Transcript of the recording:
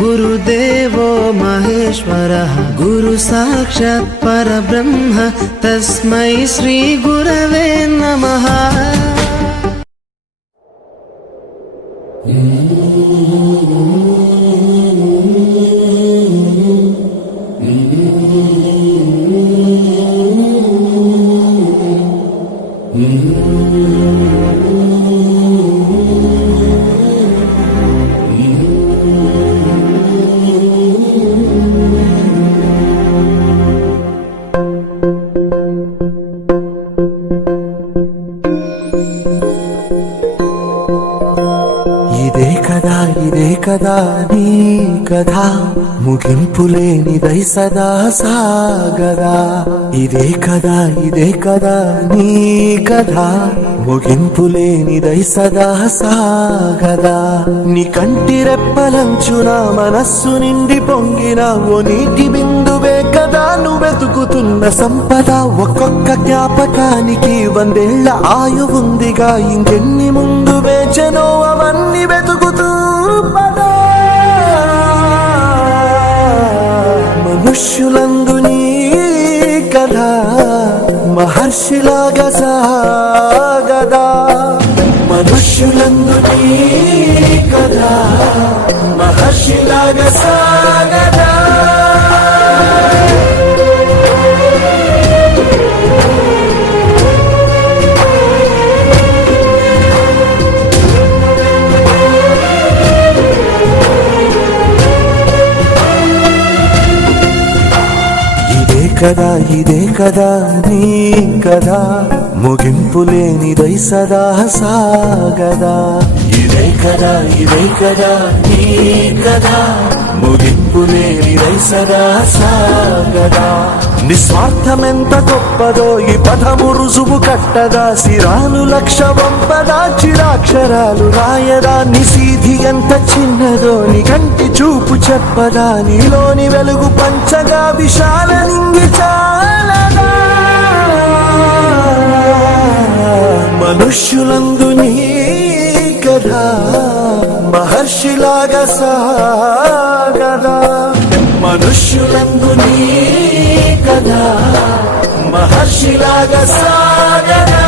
गुरुदेवो महेश्वरः गुरु साक्षात् परब्रह्म तस्मै श्री गुरवे नमः। ఇదే కదా నీ కథ ముగింపులేనిదై సదా సాగదా। ఇదే కదా నీ కథ ముగింపులేనిదై సదా సాగదా। నీ కంటి రెప్పలంచున మనస్సు నిండి పొంగిన ఓ నీటి బిందువే కదా నువ్వెతుకుతున్న సంపద। ఒక్కొక్క జ్ఞాపకానికి 100 ఏళ్ల ఆయువుందిగా, ఇంకెన్ని ముందు వేచనో అవన్నీ వెతుకుతూ పదా। మనుష్యులందు నీ కథ మహర్షిలాగా సాగదా। మనుష్యులందు నీ కథ మహర్షిలాగా సాగదా। ఇదే కదా నీ కథ ముగింపులేనిదై సదా సాగదా। ఇదే కదా నీ కథ ముగింపులేనిదై సదా సాగదా। నిస్వార్థమెంత గొప్పదో ఈ పదము రుజువు కట్టదా। సిరాలు లక్ష వంపదా, చిరాక్షరాలు రాయదా। నిశీధి ఎంత చిన్నదో నీ కంటి చూపు చెప్పదా। నీలోని వెలుగు పంచగా విశాల నింగి చాలదా। మనుష్యులందు నీ కథ మహర్షిలాగా సాగదా। మనుష్యులందు నీ కథ మహర్షిలాగా సాగదా।